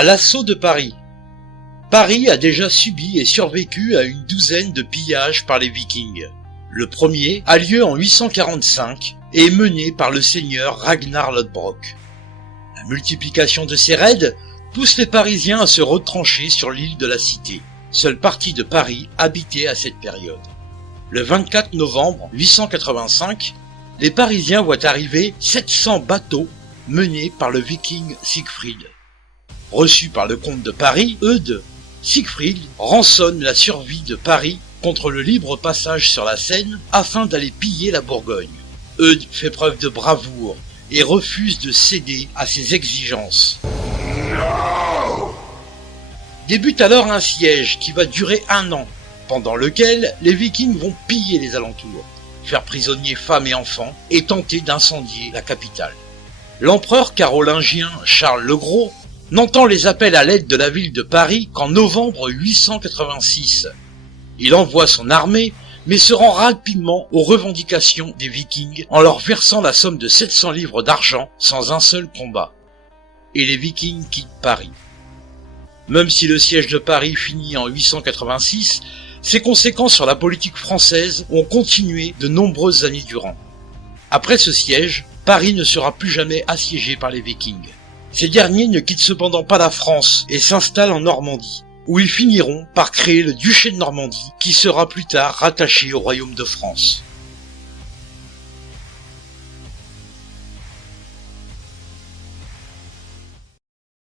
À l'assaut de Paris. Paris a déjà subi et survécu à une douzaine de pillages par les Vikings. Le premier a lieu en 845 et est mené par le seigneur Ragnar Lodbrok. La multiplication de ces raids pousse les Parisiens à se retrancher sur l'île de la Cité, seule partie de Paris habitée à cette période. Le 24 novembre 885, les Parisiens voient arriver 700 bateaux menés par le viking Siegfried. Reçu par le comte de Paris, Eudes, Siegfried rançonne la survie de Paris contre le libre passage sur la Seine afin d'aller piller la Bourgogne. Eudes fait preuve de bravoure et refuse de céder à ses exigences. Débute alors un siège qui va durer 1 an, pendant lequel les Vikings vont piller les alentours, faire prisonnier femmes et enfants et tenter d'incendier la capitale. L'empereur carolingien Charles le Gros n'entend les appels à l'aide de la ville de Paris qu'en novembre 886. Il envoie son armée, mais se rend rapidement aux revendications des Vikings en leur versant la somme de 700 livres d'argent sans un seul combat. Et les Vikings quittent Paris. Même si le siège de Paris finit en 886, ses conséquences sur la politique française ont continué de nombreuses années durant. Après ce siège, Paris ne sera plus jamais assiégé par les Vikings. Ces derniers ne quittent cependant pas la France et s'installent en Normandie, où ils finiront par créer le duché de Normandie, qui sera plus tard rattaché au royaume de France.